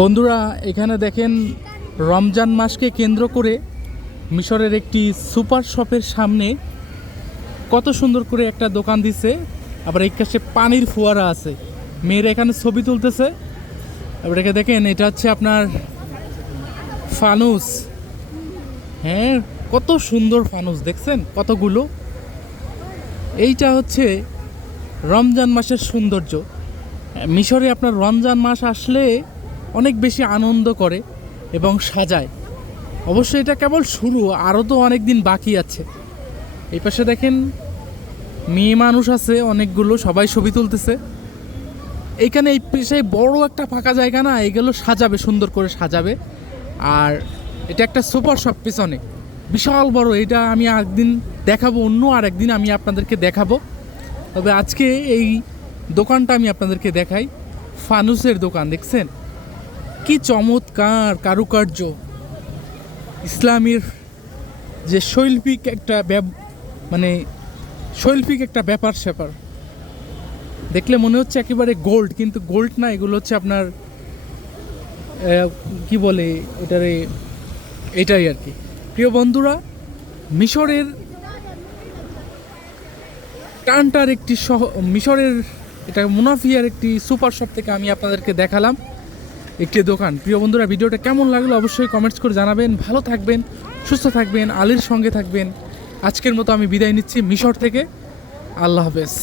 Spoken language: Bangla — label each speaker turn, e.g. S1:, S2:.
S1: বন্ধুরা, এখানে দেখেন রমজান মাসকে কেন্দ্র করে মিশরের একটি সুপার শপের সামনে কত সুন্দর করে একটা দোকান দিছে। আবার এই কাছে পানির ফোয়ারা আছে। মেয়েরা এখানে ছবি তুলতেছে। আবার এখানে দেখেন, এটা হচ্ছে আপনার ফানুস। হ্যাঁ কত সুন্দর ফানুস, দেখছেন? কতগুলো? এইটা হচ্ছে রমজান মাসের সৌন্দর্য। মিশরে আপনার রমজান মাস আসলে অনেক বেশি আনন্দ করে এবং সাজায়। অবশ্যই এটা কেবল শুরু, আরও তো অনেক দিন বাকি আছে। এই পাশে দেখেন, মেয়ে মানুষ আছে, অনেকগুলো, সবাই ছবি তুলতেছে। এইখানে এই পেশায় বড় একটা ফাঁকা জায়গা না, এগুলো সাজাবে, সুন্দর করে সাজাবে। আর এটা একটা সুপার শপ পেছনে। বিশাল বড়, এটা আমি একদিন দেখাবো, অন্য আর একদিন আমি আপনাদেরকে দেখাবো। তবে আজকে এই দোকানটা আমি আপনাদেরকে দেখাই, ফানুসের দোকান, দেখছেন? কি চমৎকার কারুকার্য। ইসলামের যে শৈল্পিক একটা মানে শৈল্পিক একটা ব্যাপার স্যাপার। দেখলে মনে হচ্ছে একেবারে গোল্ড কিন্তু গোল্ড না, এগুলো হচ্ছে আপনার কি বলে এটারে, এটাই আর কি। প্রিয় বন্ধুরা, মিশরের টানটার একটি শহ, মিশরের, এটা মুনাফিয়ার একটি সুপার শপ থেকে আমি আপনাদেরকে দেখালাম। একটি দোকান। প্রিয় বন্ধুরা, ভিডিওটা কেমন লাগল অবশ্যই কমেন্টস করে জানাবেন। ভালো থাকবেন, সুস্থ থাকবেন, আলীর সঙ্গে থাকবেন। আজকের মতো আমি বিদায় নিচ্ছি মিশর থেকে। আল্লাহ হাফেজ।